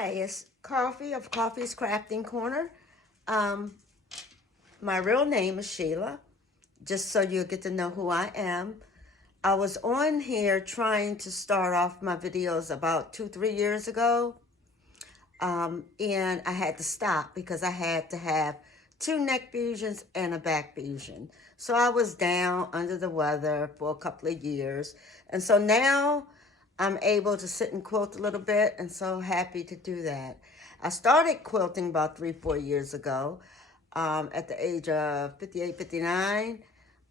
Hi, it's Coffee of Coffee's Crafting Corner. Um, my real name is Sheila, just so you get to know who I am. I was on here trying to start off my videos about 3 years ago, and I had to stop because I had to have two neck fusions and a back fusion. So I was down under the weather for a couple of years. And so now I'm able to sit and quilt a little bit, and so happy to do that. I started quilting about 3, 4 years ago at the age of 58, 59.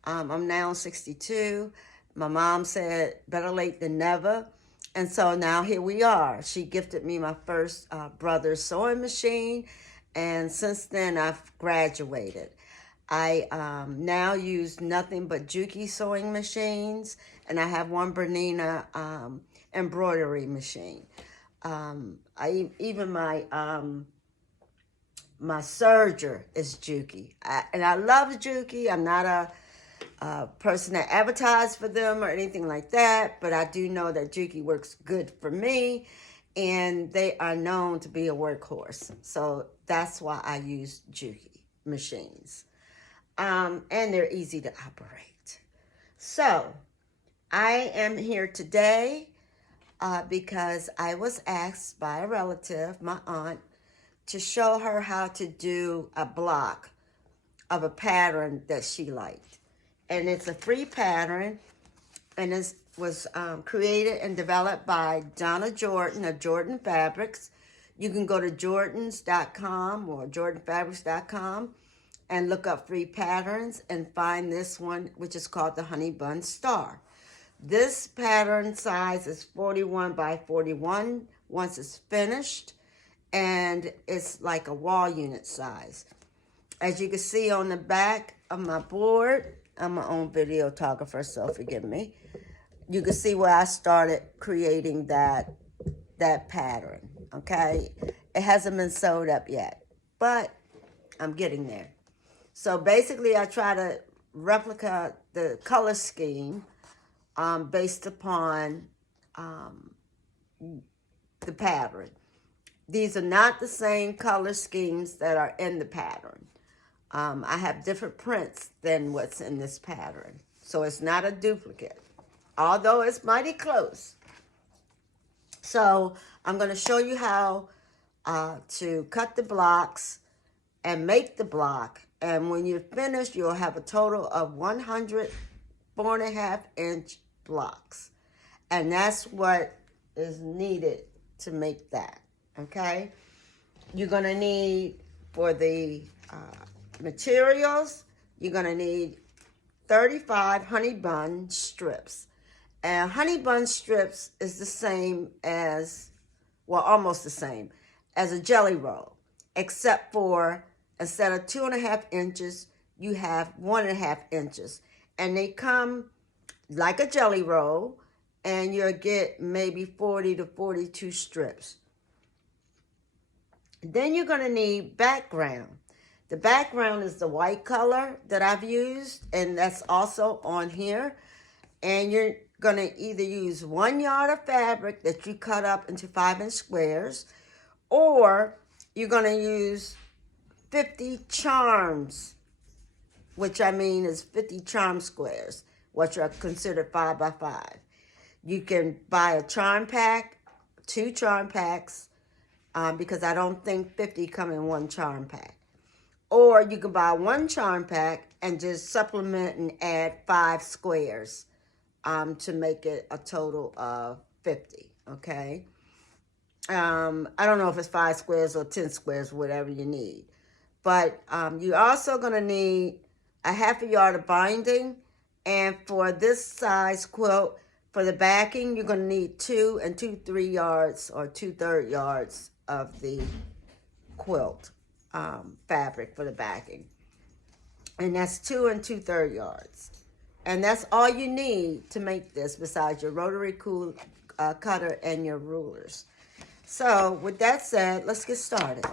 I'm now 62. My mom said, better late than never. And so now here we are. She gifted me my first brother's sewing machine. And since then, I've graduated. I now use nothing but Juki sewing machines. And I have one Bernina embroidery machine. Even my serger is Juki. And I love Juki. I'm not a person that advertised for them or anything like that, but I do know that Juki works good for me, and they are known to be a workhorse. So that's why I use Juki machines. And they're easy to operate. So I am here today because I was asked by a relative, my aunt, to show her how to do a block of a pattern that she liked. And it's a free pattern, and it was created and developed by Donna Jordan of Jordan Fabrics. You can go to jordans.com or jordanfabrics.com and look up free patterns and find this one, which is called the Honeybun Star. This pattern size is 41 by 41 once it's finished, and it's like a wall unit size. As you can see on the back of my board, I'm my own videographer, so forgive me. You can see where I started creating that pattern, okay? It hasn't been sewed up yet, but I'm getting there. So basically, I try to replicate the color scheme based upon the pattern. These are not the same color schemes that are in the pattern. I have different prints than what's in this pattern. So it's not a duplicate, although it's mighty close. So I'm going to show you how to cut the blocks and make the block. And when you're finished, you'll have a total of 100 4.5-inch blocks. And that's what is needed to make that, okay? You're going to need, for the materials, you're going to need 35 Honeybun strips. And Honeybun strips is the same as, well, almost the same as a jelly roll, except for instead of 2.5 inches, you have 1.5 inches. And they come like a jelly roll, and you'll get maybe 40 to 42 strips. Then you're going to need background. The background is the white color that I've used, and that's also on here. And you're going to either use 1 yard of fabric that you cut up into 5-inch squares, or you're going to use 50 charms, which I mean is 50 charm squares, which are considered 5 by 5. You can buy a charm pack, 2 charm packs, because I don't think 50 come in 1 charm pack. Or you can buy 1 charm pack and just supplement and add 5 squares to make it a total of 50, okay? I don't know if it's 5 squares or 10 squares, whatever you need. But you're also going to need a 1/2 yard of binding. And for this size quilt, for the backing, you're going to need 2 2/3 yards or 2/3 yards of the quilt fabric for the backing. And that's 2 2/3 yards. And that's all you need to make this, besides your rotary cutter and your rulers. So with that said, let's get started.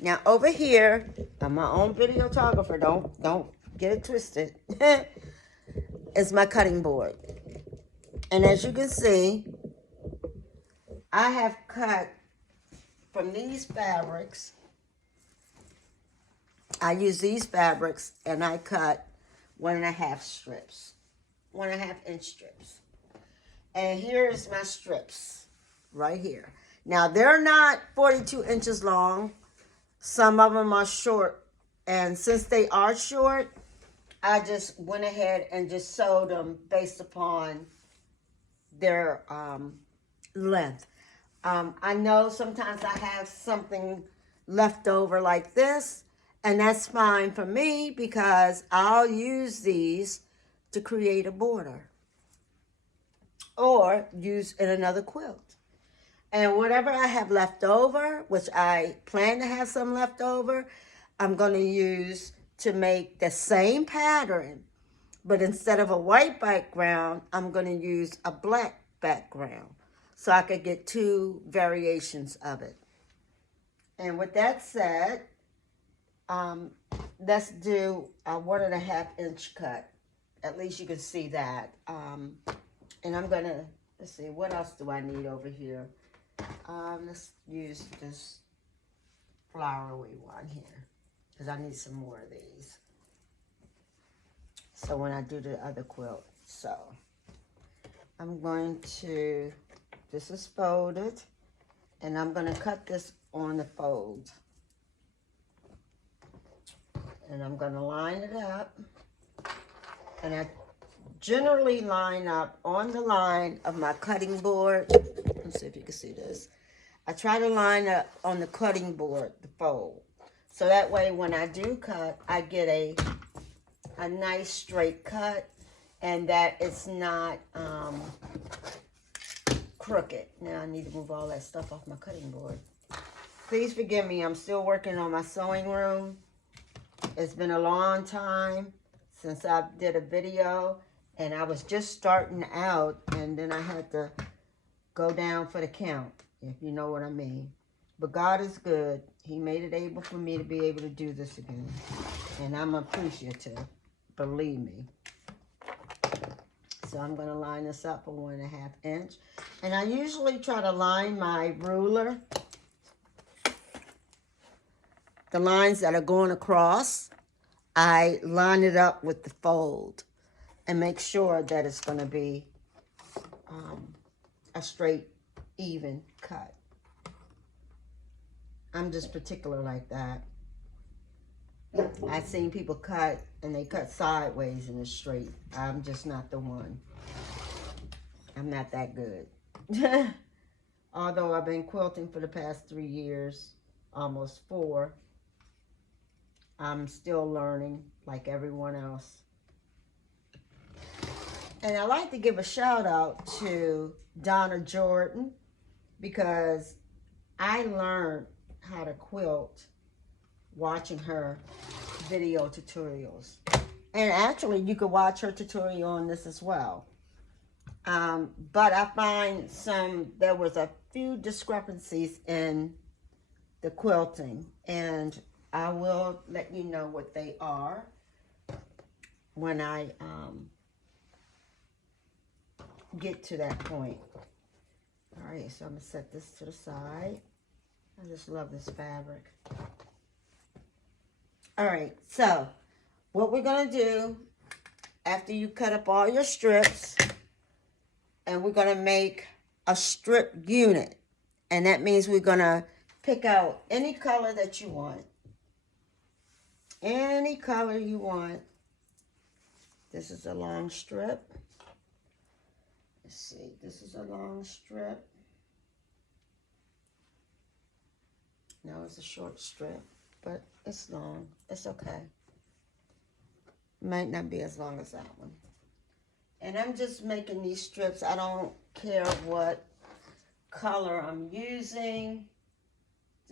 Now over here, I'm my own videographer, don't get it twisted, is my cutting board. And as you can see, I have cut from these fabrics. I use these fabrics and I cut 1.5 strips, 1.5 inch strips. And here's my strips right here. Now they're not 42 inches long. Some of them are short. And since they are short, I just went ahead and just sewed them based upon their length. I know sometimes I have something left over like this, and that's fine for me because I'll use these to create a border or use in another quilt. And whatever I have left over, which I plan to have some left over, I'm going to use to make the same pattern. But instead of a white background, I'm going to use a black background. So I could get 2 variations of it. And with that said, let's do a 1.5 inch cut. At least you can see that. And I'm going to, let's see, what else do I need over here? Let's use this flowery one here because I need some more of these. So when I do the other quilt, so I'm going to, this is folded, and I'm going to cut this on the fold. And I'm going to line it up, and I generally line up on the line of my cutting board. Let's see if you can see this. I try to line up on the cutting board, the fold. So that way when I do cut, I get a nice straight cut and that it's not crooked. Now I need to move all that stuff off my cutting board. Please forgive me, I'm still working on my sewing room. It's been a long time since I did a video, and I was just starting out, and then I had to go down for the count, if you know what I mean. But God is good. He made it able for me to be able to do this again. And I'm appreciative, believe me. So I'm going to line this up for 1.5 inch. And I usually try to line my ruler, the lines that are going across, I line it up with the fold and make sure that it's going to be a straight, even cut. I'm just particular like that. I've seen people cut and they cut sideways and it's straight. I'm just not the one. I'm not that good. Although I've been quilting for the past 3 years, almost 4, I'm still learning like everyone else. And I like to give a shout out to Donna Jordan because I learned how to quilt watching her video tutorials. And actually you could watch her tutorial on this as well. But I find there was a few discrepancies in the quilting, and I will let you know what they are when I get to that point. All right, so I'm gonna set this to the side. I just love this fabric. All right, so what we're gonna do after you cut up all your strips, and we're gonna make a strip unit, and that means we're gonna pick out any color that you want. Any color you want. This is a long strip. Let's see, this is a long strip. No, it's a short strip, but it's long. It's okay. Might not be as long as that one. And I'm just making these strips. I don't care what color I'm using,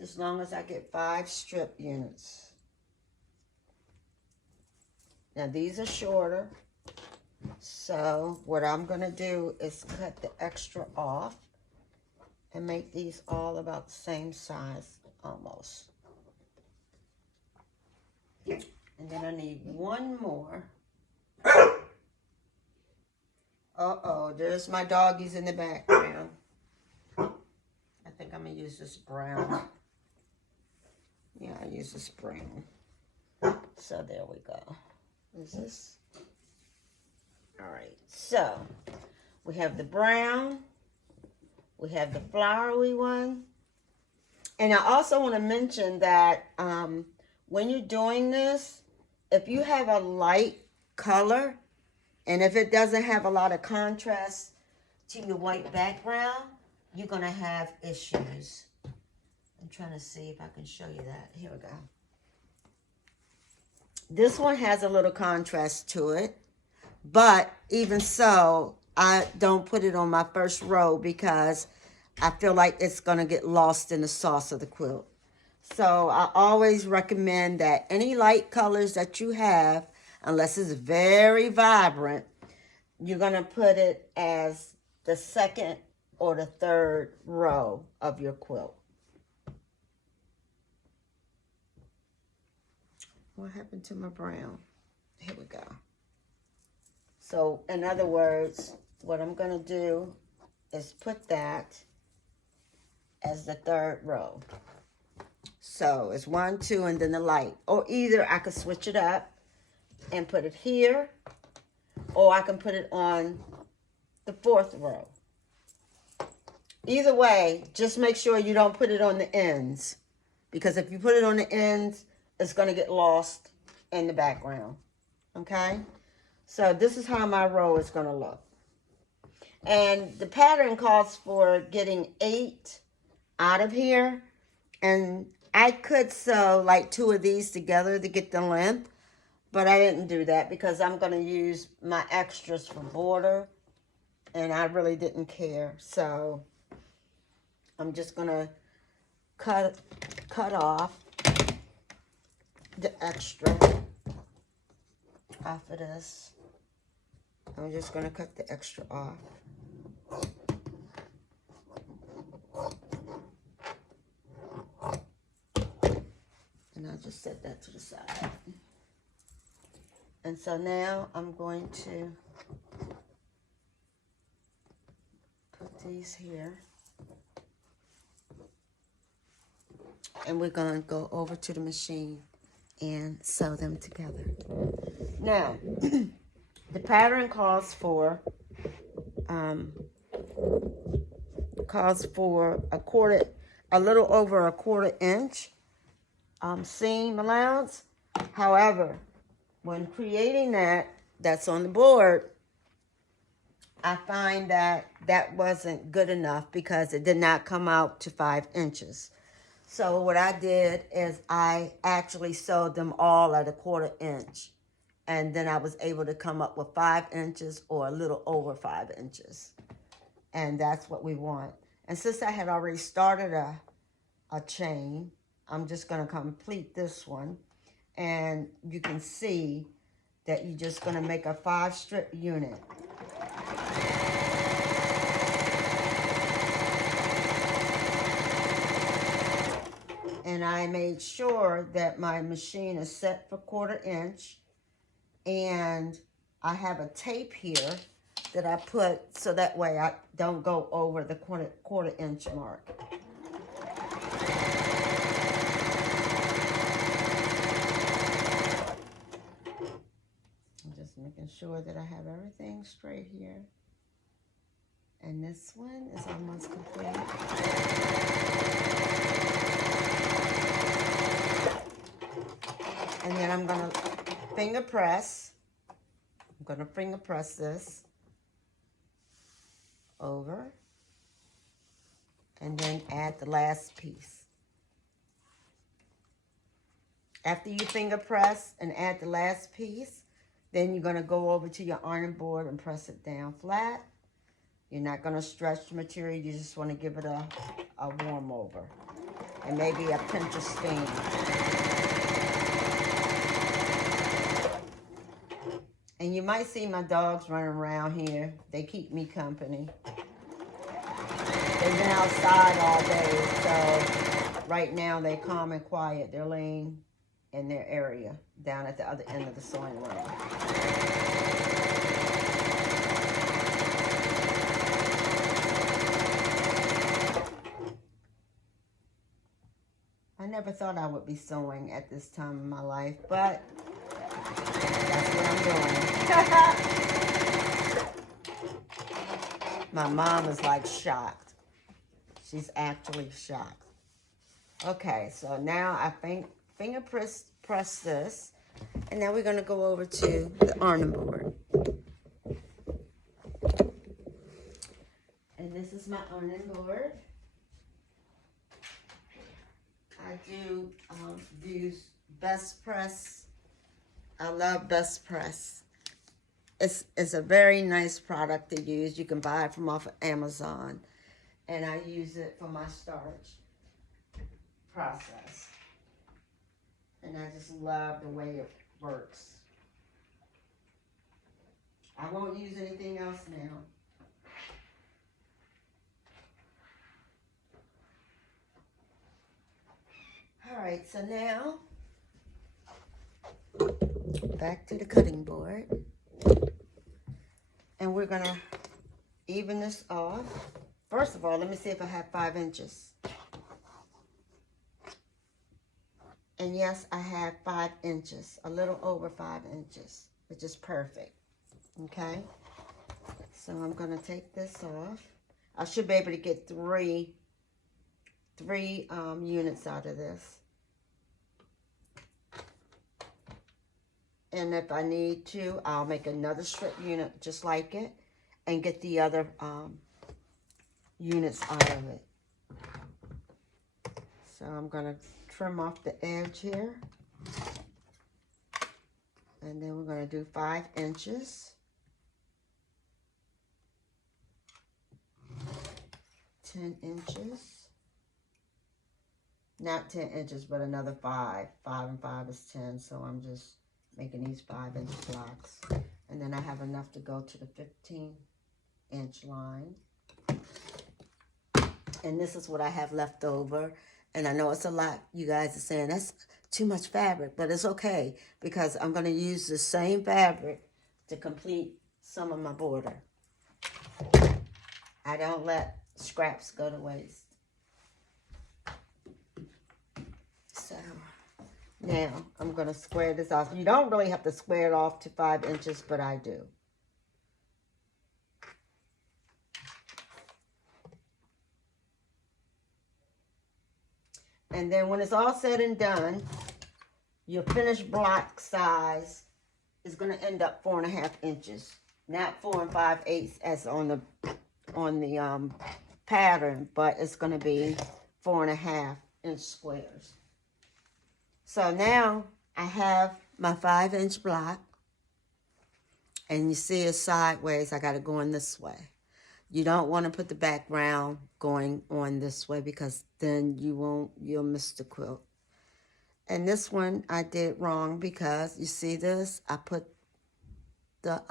as long as I get 5 strip units. Now these are shorter, so what I'm going to do is cut the extra off and make these all about the same size, almost. And then I need one more. Uh-oh, there's my doggies in the background. I think I'm going to use use this brown. Yeah, I use this brown. So there we go. Is this? All right, so we have the brown. We have the flowery one. And I also want to mention that when you're doing this, if you have a light color, and if it doesn't have a lot of contrast to your white background, you're going to have issues. I'm trying to see if I can show you that. Here we go. This one has a little contrast to it, but even so, I don't put it on my first row because I feel like it's going to get lost in the sauce of the quilt. So I always recommend that any light colors that you have, unless it's very vibrant, you're going to put it as the second or the third row of your quilt. What happened to my brown? Here we go. So in other words, what I'm going to do is put that as the third row. So it's 1, 2, and then the light. Or either I could switch it up and put it here, or I can put it on the fourth row. Either way, just make sure you don't put it on the ends, because if you put it on the ends, it's going to get lost in the background. Okay? So this is how my row is going to look. And the pattern calls for getting 8 out of here, and I could sew like 2 of these together to get the length, but I didn't do that because I'm going to use my extras for border, and I really didn't care. So I'm just going to cut off the extra off of this. I'm just going to cut the extra off. And I'll just set that to the side. And so now I'm going to put these here. And we're going to go over to the machine and sew them together. Now, the pattern calls for a little over a 1/4 inch seam allowance. However, when creating that's on the board, I find that wasn't good enough because it did not come out to 5 inches. So what I did is I actually sewed them all at a 1/4 inch. And then I was able to come up with 5 inches or a little over 5 inches. And that's what we want. And since I had already started a chain, I'm just going to complete this one. And you can see that you're just going to make a 5-strip unit. And I made sure that my machine is set for 1/4 inch. And I have a tape here that I put so that way I don't go over the 1/4 inch mark. I'm just making sure that I have everything straight here. And this one is almost complete. And then I'm going to finger press. I'm going to finger press this over. And then add the last piece. After you finger press and add the last piece, then you're going to go over to your ironing board and press it down flat. You're not going to stretch the material. You just want to give it a warm over. And maybe a pinch of steam. And you might see my dogs running around here. They keep me company. They've been outside all day, so right now they're calm and quiet. They're laying in their area down at the other end of the sewing room. never thought I would be sewing at this time in my life, but that's what I'm doing. My mom is like shocked. She's actually shocked. Okay, so now I finger press this, and now we're going to go over to the ironing board. And this is my ironing board. I do use Best Press. I love Best Press. It's a very nice product to use. You can buy it from off of Amazon. And I use it for my starch process. And I just love the way it works. I won't use anything else now. All right, so now back to the cutting board. And we're gonna even this off. First of all, let me see if I have 5 inches. And yes, I have 5 inches, a little over 5 inches, which is perfect, okay? So I'm gonna take this off. I should be able to get three units out of this. And if I need to, I'll make another strip unit just like it and get the other units out of it. So I'm gonna trim off the edge here. And then we're gonna do 5 inches. 10 inches. Not 10 inches, but another 5. 5 and 5 is 10, so I'm just making these 5-inch blocks. And then I have enough to go to the 15-inch line. And this is what I have left over. And I know it's a lot. You guys are saying that's too much fabric, but it's okay because I'm going to use the same fabric to complete some of my border. I don't let scraps go to waste. So now I'm going to square this off. You don't really have to square it off to 5 inches, but I do. And then when it's all said and done, your finished block size is going to end up 4.5 inches. Not 4 5/8 as on the pattern, but it's going to be 4.5-inch squares. So now I have my 5-inch block, and you see it sideways. I got it going this way. You don't want to put the background going on this way because then you'll miss the quilt. And this one I did wrong because you see this? I put the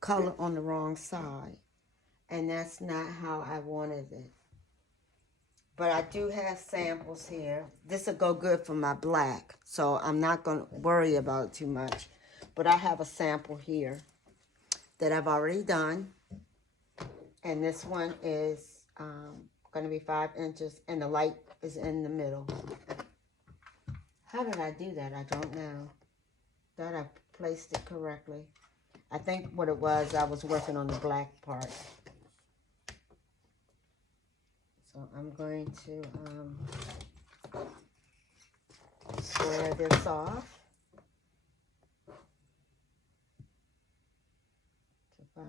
color on the wrong side. And that's not how I wanted it. But I do have samples here. This will go good for my black, so I'm not going to worry about it too much. But I have a sample here that I've already done. And this one is going to be 5 inches, and the light is in the middle. How did I do that? I don't know. Thought I placed it correctly. I think what it was, I was working on the black part. So I'm going to square this off to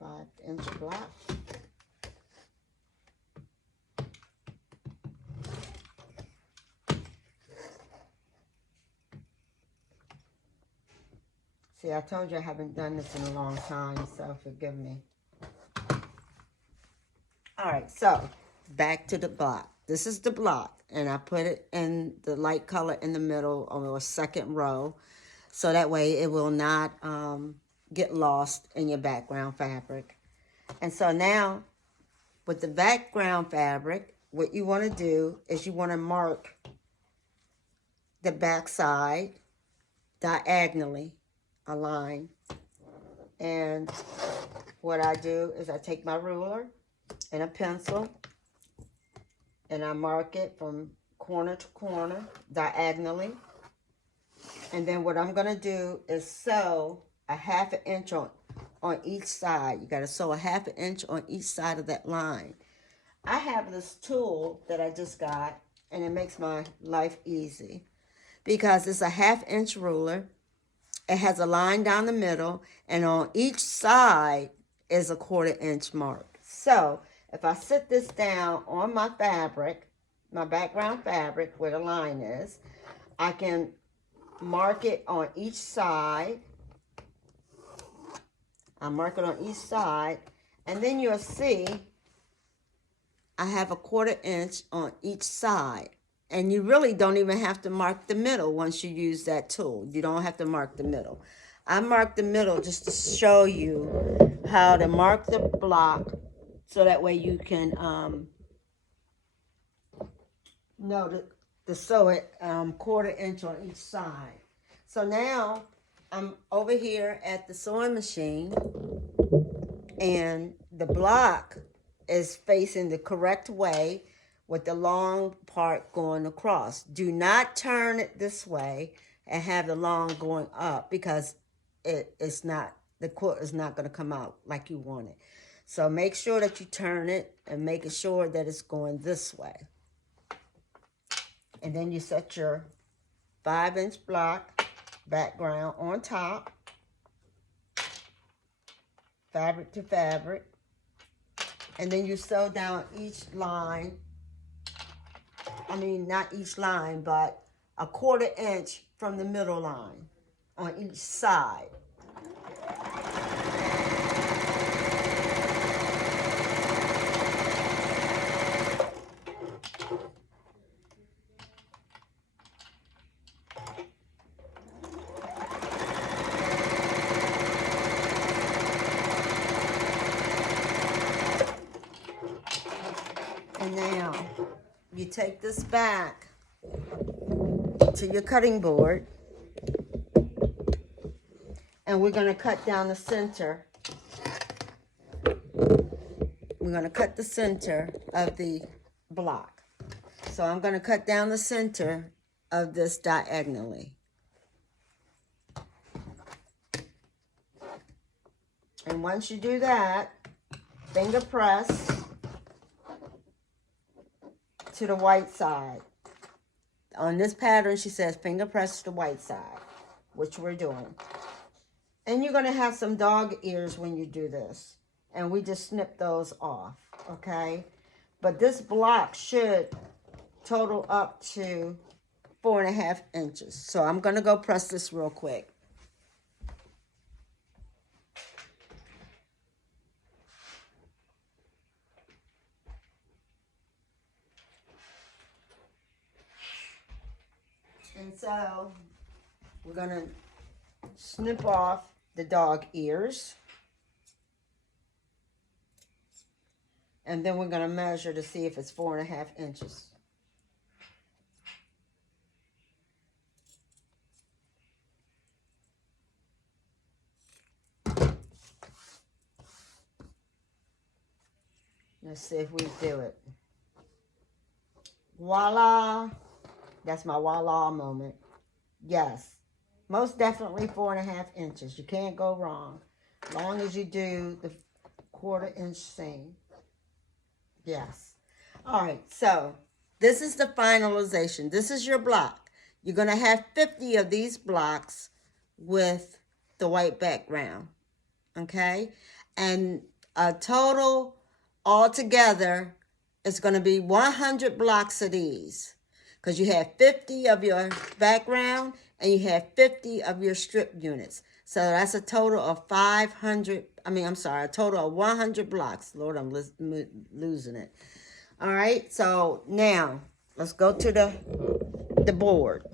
5-inch block. See, I told you I haven't done this in a long time, so forgive me. All right, so back to the block. This is the block, and I put it in the light color in the middle on the second row, so that way it will not get lost in your background fabric. And so now, with the background fabric, what you want to do is you want to mark the back side diagonally, a line. And what I do is I take my ruler and a pencil, and I mark it from corner to corner, diagonally. And then what I'm going to do is sew a 1/2 inch on each side. You got to sew a 1/2 inch on each side of that line. I have this tool that I just got, and it makes my life easy because it's a 1/2 inch ruler. It has a line down the middle, and on each side is a 1/4 inch mark. So if I sit this down on my fabric, my background fabric where the line is, I can mark it on each side. I mark it on each side, and then you'll see I have a 1/4 inch on each side. And you really don't even have to mark the middle once you use that tool. You don't have to mark the middle. I mark the middle just to show you how to mark the block so that way you can know to sew it 1/4 inch on each side. So now I'm over here at the sewing machine, and the block is facing the correct way with the long part going across. Do not turn it this way and have the long going up, because it's not, the quilt is not going to come out like you want it. So make sure that you turn it and making sure that it's going this way. And then you set your 5 inch block background on top, fabric to fabric, and then you sew down each line. I mean, not each line, but a 1/4 inch from the middle line on each side. And now you take this back to your cutting board, and we're going to cut down the center. We're going to cut the center of the block. So I'm going to cut down the center of this diagonally. And once you do that, finger press to the white side. On this pattern, she says finger press to the white side, which we're doing. And you're going to have some dog ears when you do this. And we just snip those off, okay? But this block should total up to 4.5 inches. So I'm going to go press this real quick. And so we're going to snip off the dog ears. And then we're going to measure to see if it's 4.5 inches. Let's see if we do it. Voila. That's my voila moment. Yes. Most definitely 4.5 inches. You can't go wrong. As long as you do the 1/4 inch seam. Yes. All right. So this is the finalization. This is your block. You're going to have 50 of these blocks with the white background. Okay. And a total altogether is going to be 100 blocks of these. Because you have 50 of your background and you have 50 of your strip units. So that's a total of 500, a total of 100 blocks. Lord, I'm losing it. All right, so now let's go to the board.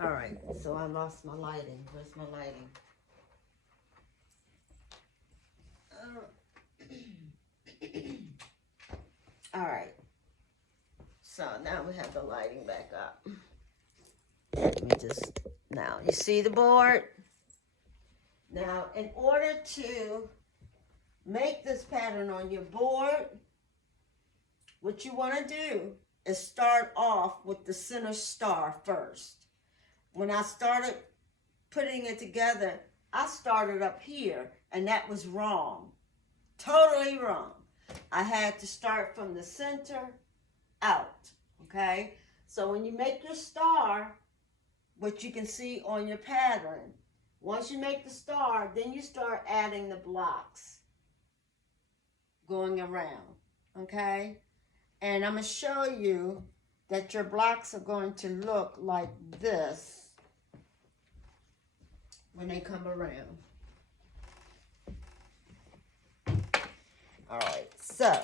All right, so I lost my lighting. Where's my lighting? All right, so now we have the lighting back up. Let me just, now you see the board? Now, in order to make this pattern on your board, what you want to do is start off with the center star first. When I started putting it together, I started up here, and that was wrong. Totally wrong. I had to start from the center out, okay? So when you make your star, what you can see on your pattern, once you make the star, then you start adding the blocks going around, okay? And I'm going to show you that your blocks are going to look like this when they come around. All right, so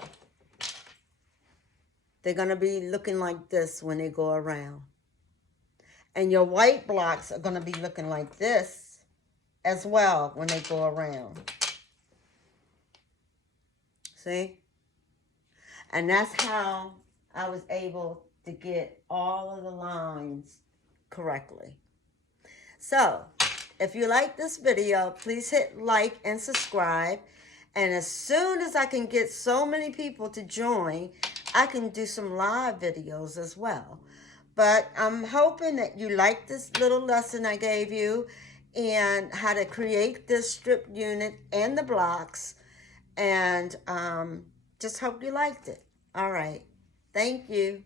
they're going to be looking like this when they go around. And your white blocks are going to be looking like this as well when they go around. See? And that's how I was able to get all of the lines correctly. So, if you like this video, please hit like and subscribe. And as soon as I can get so many people to join, I can do some live videos as well. But I'm hoping that you like this little lesson I gave you and how to create this strip unit and the blocks. And just hope you liked it. All right. Thank you.